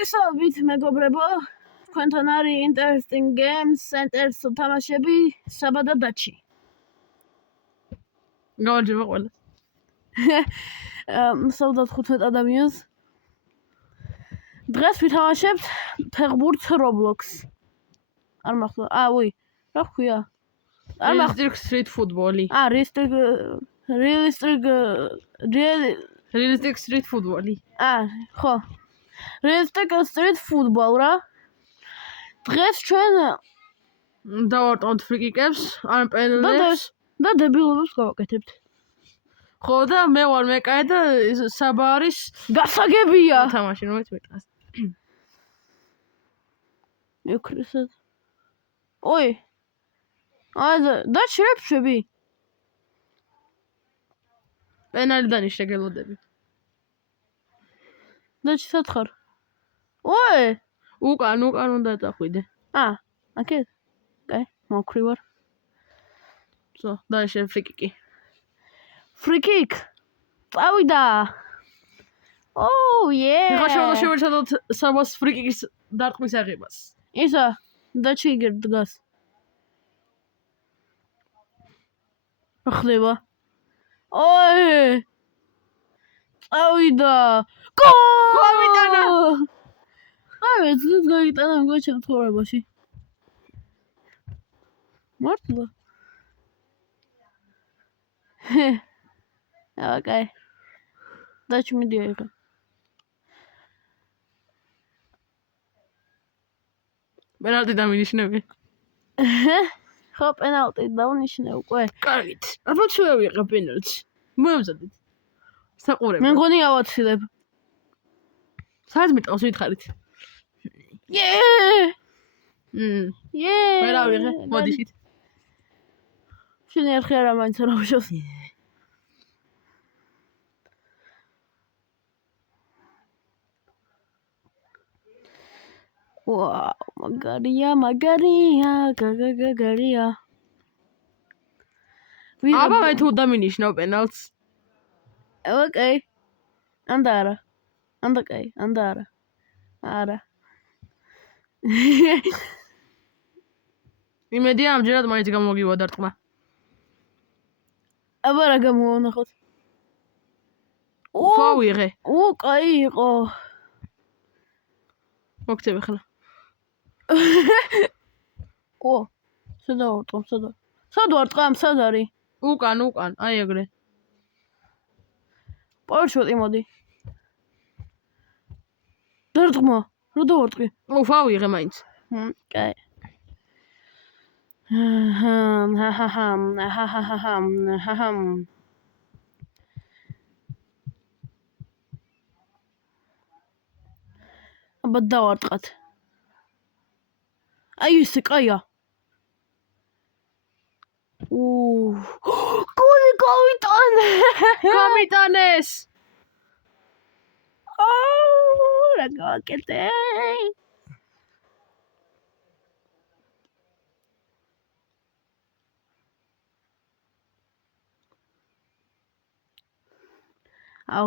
მოგესალმებით მეგობრებო, თქვენთან არის Interesting Games Centers თამაშები საბა და დაჩი. გავარჯობა ყველას. მსაუბრობთ 15 ადამიანს. დღეს ვითამაშებთ ფეხბურთს Roblox. არ მახსოვს. რა ქვია? არ მახსოვს. Realistic street football-ი. Realistic street football-ი. ხო. Realistic street football რა. დღეს ჩვენ დავარტყამთ ფრიკიკებს, ან პენელებს და დებილობებს გავაკეთებთ. ხო და მე ვარ მეკაე და საბა არის გასაგებია. თამაში რომელიც მეტყას. მეკრესად. და შრეფშები. პენალიდან შეგელოდები. და ჩსათხარ. უკან უნდა წახვიდე. აკეთ. კაი, მოვქრი ვარ. სო, და შე ფრიკიკი. ფრიკიკ. წავიდა. ეხლა შევეცადოთ საბას ფრიკიკის დარტყმის აღებას. ისა, და ჩიგერ დგას. რა ხდება? წავიდა. გავიტანა. ეს გაიტანა გვაჩემ თორებაში. მართლა. კაი. დაჩი მიდია ეხლა. პენალტი დამინიშნები. ხო, პენალტი დავნიშნე უკვე. კარგით. ალბათ შევიღე პენალტს. მოემზადეთ. საყურებელს. მე მგონი ავაცილებ. საერთოდ მიტყავს ვითხარით. მე რა ვიღე? მოდიშით. შენი არხი არა მაინც რა უშავს. მაგარია, გაგაგაგარია. აბა მე თუ დამინიშნავ პენალტს. ოკეი. ანდა არა. ანდა კაი, ანდა არა. არა. იმედია ამჯერად მაინც გამოგივა დარტყმა. აბა რა გამოვანახოთ. ვიღე. კაი იყო. მოგწევ ახლა. სადა ვარტყამ, სადა? სად ვარტყამ, სად არის? უკან, აი ეგრე. პარშოტი მოდი. დარტყმა, რა დავარტყი? ვიღე მაინც. კაი. აბა დავარტყათ. აი ესე კაია. გოლი გავიტანე. გამიტანეს. რა გავაკეთე?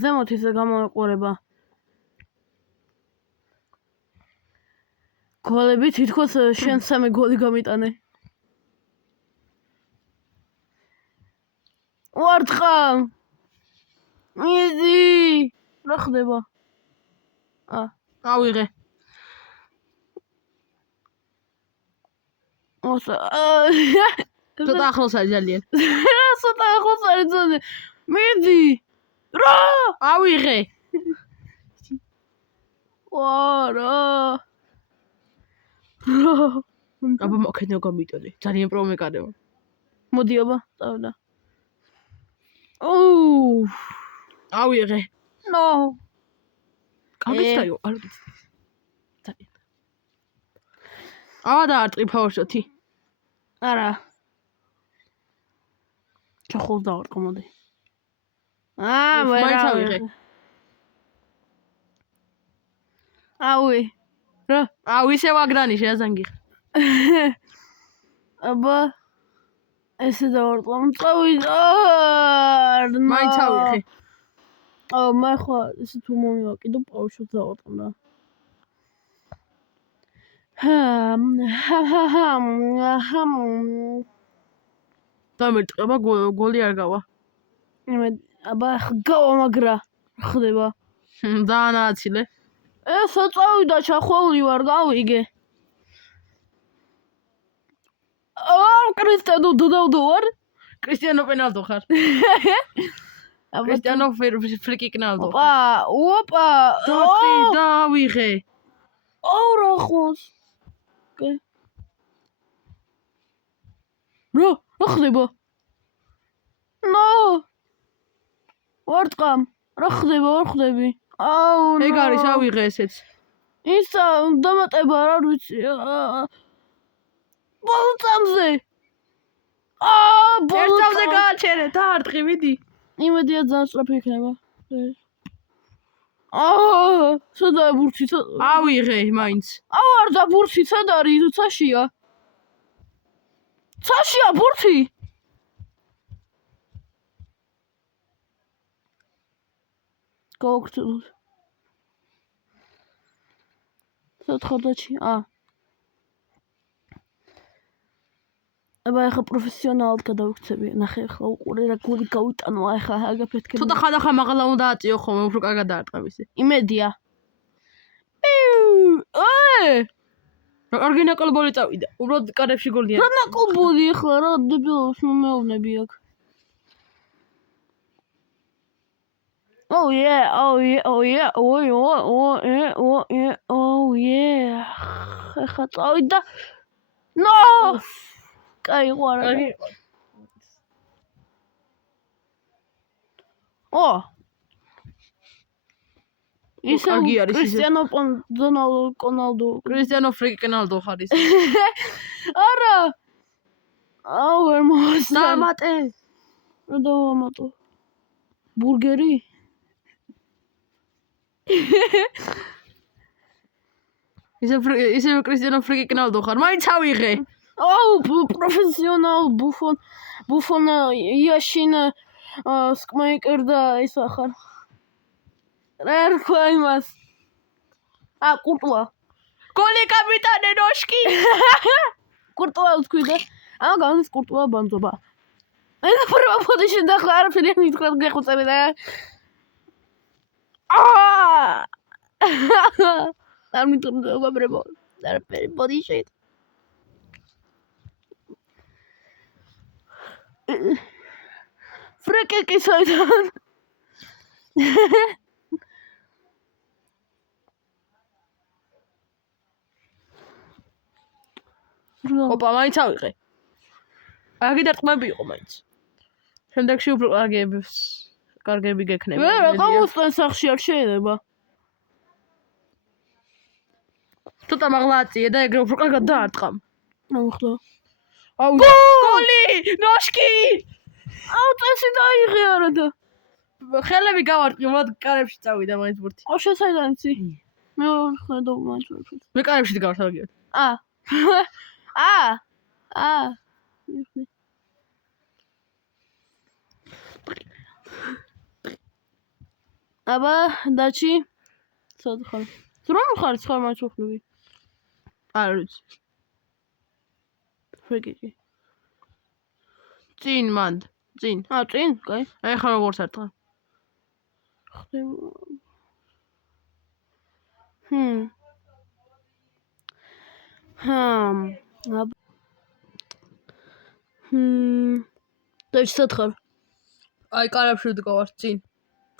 ზემოთ ისე გამოეყურება. გოლები თითქოს შენ 3 გოლი გამიტანე. ვარტყამ. მიდი. რა ხდება? ავიღე. ცოტა ახლოს არის ძალიან. ცოტა ახლოს არის ძალიან. მიდი. რა? ავიღე. რა? აბა მოკეთე გამიტანე. ძალიან პრომეკადეო. მოდი აბა, წავდა. ავიღე. ნო. კამეცდაიო, არ ვიცი. ძალიან. დაარტყი ფაუშოთი. არა. ჩახოს დავარტყო მოდი. მაინც ავიღე. რა? ისე ვაგდანი შეაზანგიხ. აბა ესე დავარტყამ. წავიდა. მაინც ავიღე. მე ხო ესე თუ მომივაკიდო პაუშოთ დავარტყამ რა. დამერტყება გოლი არ გავა. აბა გავა მაგრა ხდება. დაანაცილე. ეს წავიდა ჩახვეული ვარ გავიგე. კრისტიანო დუდავდო ვარ. კრისტიანო პენალტო ხარ. კრისტიანო ფრიკიკ ნალდო. ოპა. დავიღე. რა ხოს. რა ხდება? ნო. ვარტყამ. რა ხდება, არ ხდები? ეგ არის ავიღე ესეც. ისა დამატება რა ვიცი. ბოლწამზე. ერთავზე გააჩერე, დაარტყი, მიდი. იმედია ძალიან სწრაფი იქნება. სადა ბურთი? ავიღე მაინც. არ და ბურთი სად არის? ცაშია. ცაშია ბურთი. გავაგრძელოთ. სათხარდაჩი. აბა ახლა პროფესიონალად გადავიქცები. ნახე ახლა უყურე რა გული გავიტანო ახლა აგაფეთქე. ცოტა ხანახა მაღლა უნდა აწიო ხოლმე, უფრო კარგად დაარტყამისი. იმედია. რა კარგი ნაკოლბოლი წავიდა. უბრალოდ კარებში გოლია. რა ნაკოლბოლი ახლა რა დებილოს მეუბნები აქ. Oh yeah. ახლა წავიდა. No! კაი ყარა. ისე კრისტიანო კონალდო. კრისტიანო ფრიკინალდო ხარ ის. არა. ვერ მოსწა. დამატე. რა დავამატო? ბურგერი? ისე კრისტიანო ფრიკინალდო ხარ. მაინც ავიღე. პროფესიონალ ბუფონ იაშინ სკმეიკერ და ისა ხარ. რა ერქვა იმას? კურტუა. გოლი კაპიტანე ნოშკი. კურტუა თქვი და განის კურტუა ბანძობა. ეს პროვა პოზიციში და ხარ არაფერი არ მითხრა გეხუწები და არ მითხრა გაბრებო. არაფერი პოზიციში. ფრიკიკი საიდან? ოპა, მაინც ავიღე. აგი დარტყმები იყო მაინც. შემდეგში უფრო კარგები გექნება. რა გამოსტან სახში არ შეიძლება. ცოტა მაღლა აწიე და ეგრე უფრო კარგად დაარტყამ. ახლა. გოლი! ნოშკი! წესი დაიღე არა და. ხელები გავარტყი, მათ კარებში წავიდა მაინც ბურთი. შესაიდან იცი. მე ხარ და მაინც ვერაფერს. მე კარებში გავართავგეთ. აბა დაჩი სად ხარ? რომ ხარ ხარ მაინც ვხდები. არ ვიცი. ფრიკიკი. წინ მანდ. წინ. წინ? კაი. აი ხარ როგორც არტყა. ხდება. დაჩი სად ხარ? აი კარებში ვდგავარ წინ.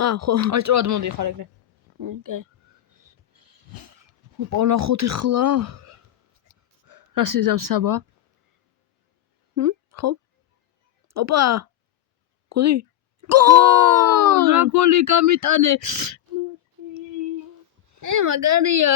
ხო. აი სწორად მოდიხარ ეგრე. კაი. ოპა ნახოთ ახლა. რა სიზამს საბა? ხო. ოპა. გოლი? გოლ! რა გოლი გამიტანე. მაგარია.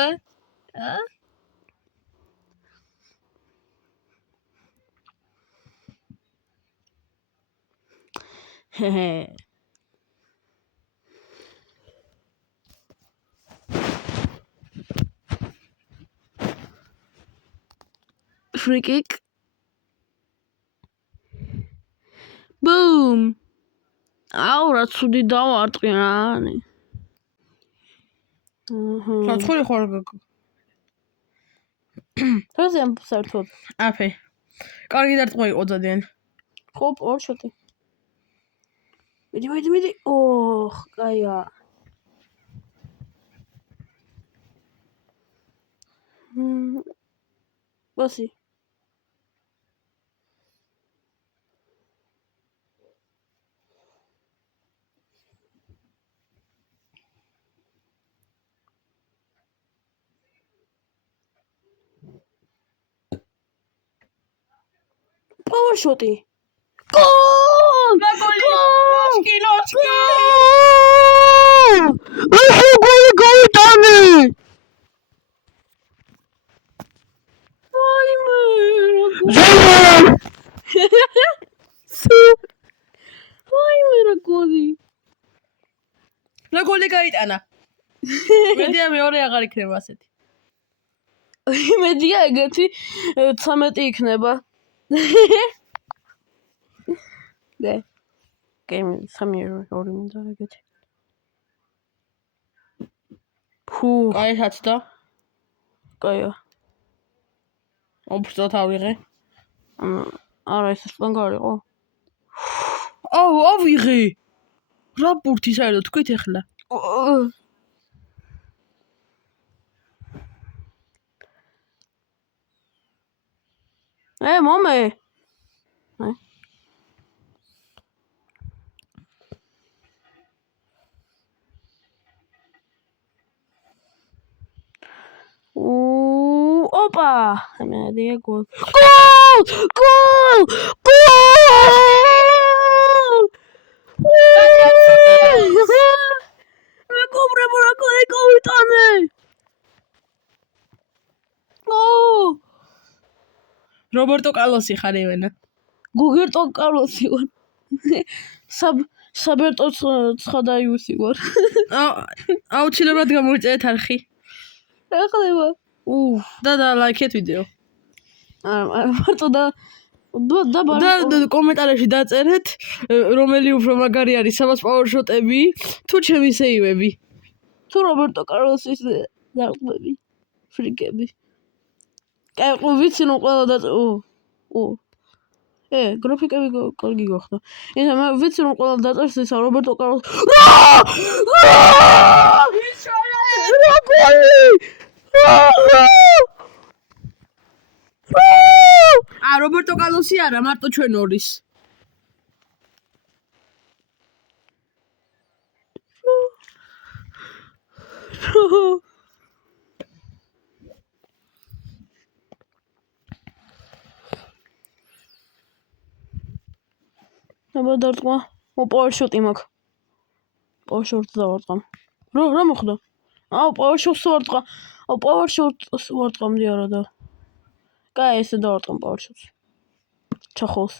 Free kick. Boom. რა ცუდი დავარტყი რანი. საცხორი ხარ თორემ საერთოდ. აფე. კარგი დარტყმა იყო ძალიან. ხო, ორ შოტი. მიდი. ოხ, კაია. ბოსი. Power shot-ი. გოლ! ნოჩკი. ეს გოლი გაიტანე! ვაიმე! ვაიმე რა გოლი! რა გოლი გაიტანა? მედია მეორე აღარ იქნება ასეთი. მედია ეგეთი 13 იქნება. და გეიმი 3-2 მინდა ეგეთი. ფუ, კაი საცდა. კაია. ოფსოთ ავიღე. არა ეს სპანგარიყო. ავიღე. რა ბურთი საერთოდ თქვით ახლა? მომე. ოპა! მედია გოლ. გოლ! მეკობრებო რა გოლი გავიტანე! რობერტო კარლოსი ხარ ევენა. გუგერტო კარლოსი ვარ. საბერტო ცხადაიუსი ვარ. აუცილებლად გამოვიწერეთ არხი. რა ხდება? და ლაიქეთ ვიდეო. არა, მარტო და კომენტარებში დაწერეთ რომელი უფრო მაგარი არის საბას პაუერ შოტები თუ ჩემი სეივები. თუ რობერტო კარლოსის დარტყმები. ფრიკები. კაი, ვიცი რომ ყველა გრაფიკები კარგი გახდა. ისა მე ვიცი რომ ყველა დაწერს ისა რობერტო კარლოს. რა გოლი! რობერტო კარლოსი არა, მარტო ჩვენ ორის. აბა დარტყმა. პაუერ შოტი მაქვს. პაუერ შოტს დავარტყამ. რა მოხდა? პაუერ შოტს ვარტყა. პაუერ შოტს ვარტყამდი არა და. კაი, ესე დავარტყამ პაუერ შოტს. ჩახოს.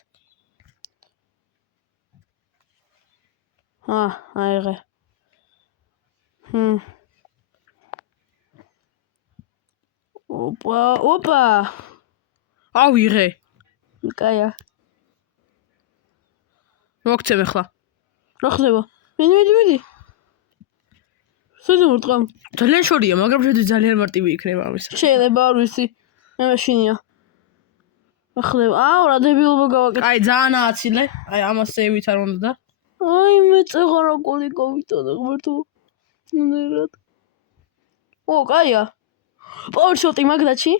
აიღე. ოპა. ავიღე. კაია. მოგცემ ახლა. რა ხდება? მიდი. სულ ვარტყამ. ძალიან შორია, მაგრამ შედი ძალიან მარტივი იქნება ამის. შეიძლება არ ვიცი. მე მაშინია. რა ხდება? რა დებილობა გავაკეთე. აი ძალიან ააცილე. აი ამას სეივით არ უნდა და. მე წეღარ რა გოლი გავიტანე ღმერთო. ნერად. კაია. პაუერ შოტი მაგდაჩი?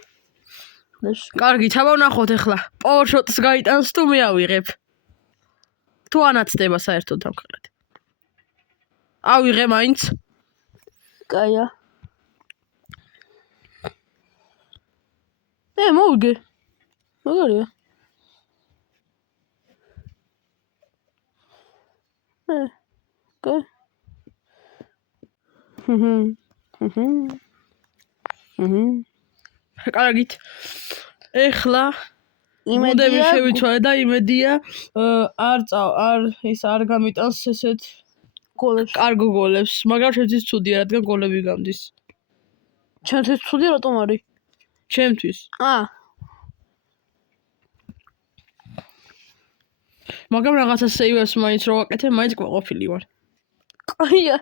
კარგი, ჩავანახოთ ახლა. პაუერ შოტს გაიტანს თუ მე ავიღებ. თუ ანაცდება საერთოდ დამყარეთ. ავიღე მაინც. კაია. მოვიგე. მაგარია. კაი. კარგით. ეხლა იმედია შევიცვალე და იმედია არ გამიტანს ესეთ გოლებს. კარგ გოლებს, მაგრამ შეძის ცუდია, რადგან გოლები გამდის. ჩემთვის ცუდია რატომ არის? ჩემთვის. მაგრამ რაღაცა სეივებს მაინც რო ვაკეთე, მაინც ყოფილი ვარ. კაია.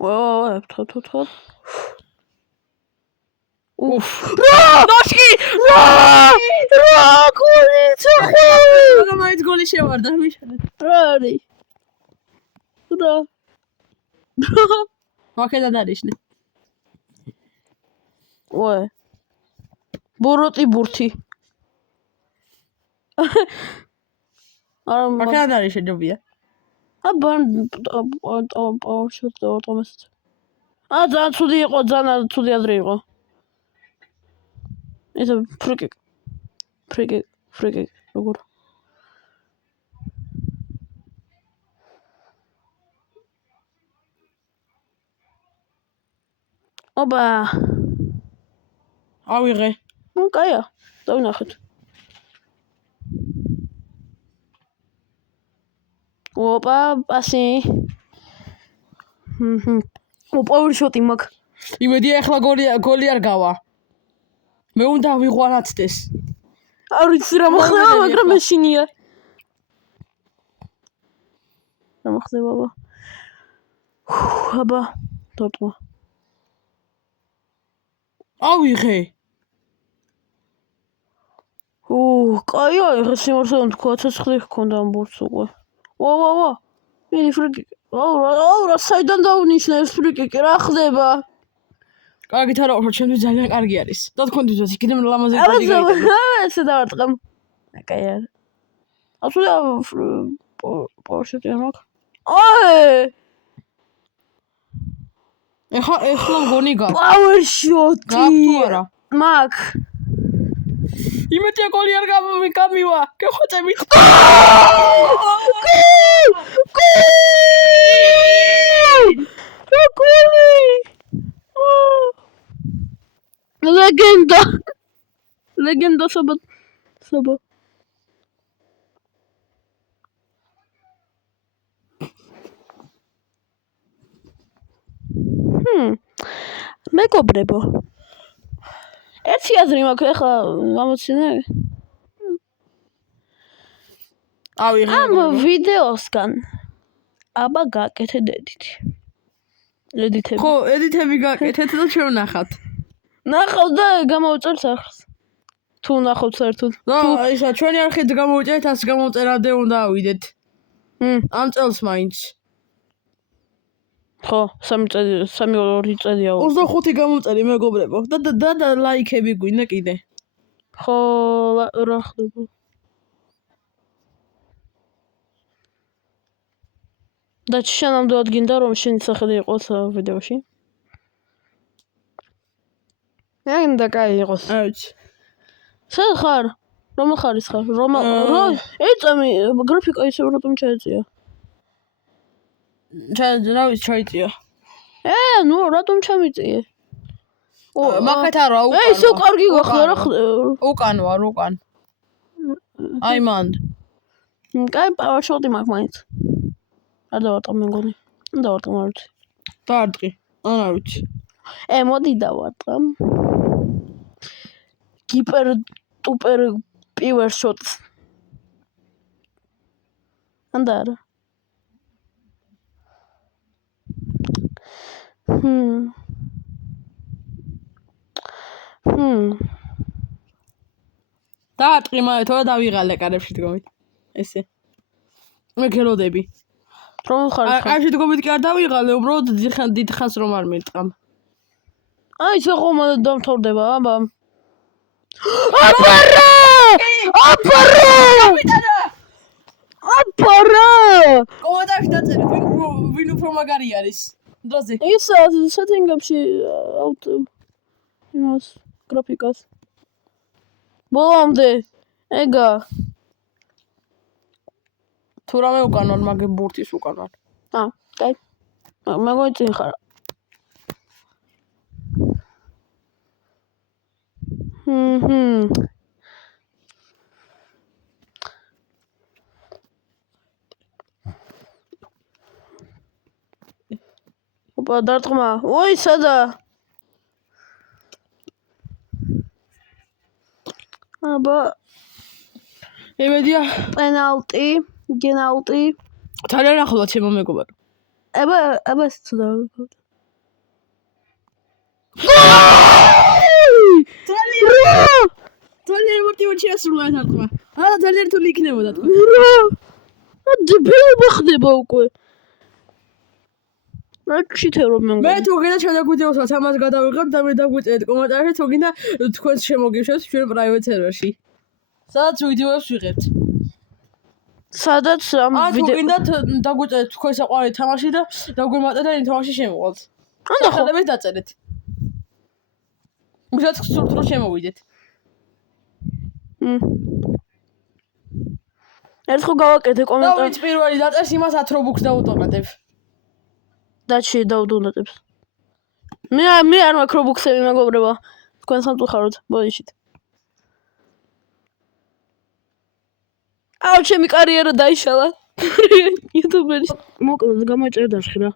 თო. უფ. ნაშკი! რა გოლი წახვევი! მაგრამ მაინც გოლი შევარდა მიშალე. რა არის? რა? ვაკედა დანიშნე. ბოროტი ბურთი. არა ვაკედა დანიშნე ჯობია. პაურშოტ დავატყომეს. ძალიან ცუდი იყო, ძალიან ცუდი ადრე იყო. ეს ფრიკი როგორ ობა ავიღე. ნუ კაია დავინახეთ. ოპა პასი. პაურშოტი მაგ. იმედია ახლა გოლი არ გავა. მე უნდა ვიღვანაცდეს. არ ვიცი რა მოხდება, მაგრამ მეშინია. რა მოხდება? აბა, დარტყმა. ავიღე. კაია, ეხლა სიმართლე თქვა, ცეცხლი ჰქონდა ამ ბურთს უკვე. ვა. მიდი ფრიკი. რა საიდან დავნიშნე ეს ფრიკი? რა ხდება? კარგით არა ვარ, ჩემთვის ძალიან კარგი არის. და თქვენთვის ვაცი, კიდევ ლამაზი გოლი გაიგო. ესე დავარტყამ. კაია. ასულა პორშეტი არ მაქვს. ეხლა გონი გაქვს. პაურშოტი. გაქვს თუ არა? მაქვს. იმედია გოლი არ გამივა. გეხოწებით. გოლი! ლეგენდა საბა. მეგობრებო. ერთი აზრი მაქვს ახლა გამოცინე. ავიღე. ამ ვიდეოსგან აბა გაკეთეთ ედიტი. ხო, ედიტები გაკეთეთ და შევნახავთ. ნახავთ და გამოვწერთ ახლა. თუ ნახავთ საერთოდ. ისა ჩვენი არხით გამოვიწერეთ 100 გამოწერამდე უნდა ავიდეთ. ამ წელს მაინც. ხო, 3 წელია. 25 გამოვწერი მეგობრებო. და ლაიქები გვინდა კიდე. ხო, რა ხდება? და შენამდე გინდა რომ შენი სახელი იყოს ვიდეოში? და კაი იყოს. აუჩ. სად ხარ? რომ ხარის ხარ? ეწამი გრაფიკა ისე რატომ ჩაეწია? რა ვიცი ჩაიწია. ნუ რატომ ჩამიწიე? მაგათ არა უკან. ისე კარგი გახდა რა ხდება? უკან ვარ. აი მან. კაი პაურშოტი მაქვს მაინც. არ დავარტყამ მეგონი. დავარტყამ არ ვიცი. დაარტყი. არ ვიცი. მოდი დავარტყამ. გიპერ ტუპერ პივერ შოტს. ანდა არა. დაარტყი მე თორე დავიღალე კარებში დგომით. ესე. მე გელოდები. რომ ხარ? კარებში დგომით კი არ დავიღალე, უბრალოდ დიდ ხანს რომ არ მერტყამ. აი ეს ხომ დამთავრდება, აბა. აპარა! კომენტარში დაწერეთ ვინ უფრო მაგარი არის. დროზე. ისა სეტინგებში იმას გრაფიკას. ბოლომდე ეგა თუ რამე უკან ვარ, მაგ ბურთის უკან ვარ. კაი. მაგოიწინ ხარ. ოპა დარტყმა. ოი სადა? აბა იმედია პენალტი, გენალტი. ძალიან ახლოა ჩემო მეგობარო. აბა ეს ცუდა. ძალიან მოტივაცია შეასრულა ეს არტყმა. არა ძალიან რთული იქნებოდა თქვა. დებელობა ხდება უკვე. რაკშითე რომ მე მე თუ გინდა ჩვენ დაგვიძიოთ ამას გადავიღებ და მე დაგვიწერეთ კომენტარებში თუ გინდა თქვენს შემოგიშვათ ჩვენ პრაივეტ სერვერში. სადაც ვიდეოებს ვიღებთ. სადაც ამ თუ ვიდეო გინდათ დაგვიწერეთ თქვენ საყვარელი თამაში და დაგვიმატეთ და იმ თამაში შემოვალთ. ანუ ხო ხადებით დაწერეთ. უშოთ სურთ რომ შემოვიდეთ. ერთხელ გავაკეთე და კომენტარი ვინც პირველი დაწერს იმას 10 რობუქს დაუტონატებ. დაჩი დაუდუნატებს. მე არ მაქვს რობუქსები მეგობრებო. თქვენ სამწუხაროდ ბოდიშით. აუ ჩემი კარიერა დაიშალა. YouTube-ში მოკლედ გამოიწერე დაშხი რა.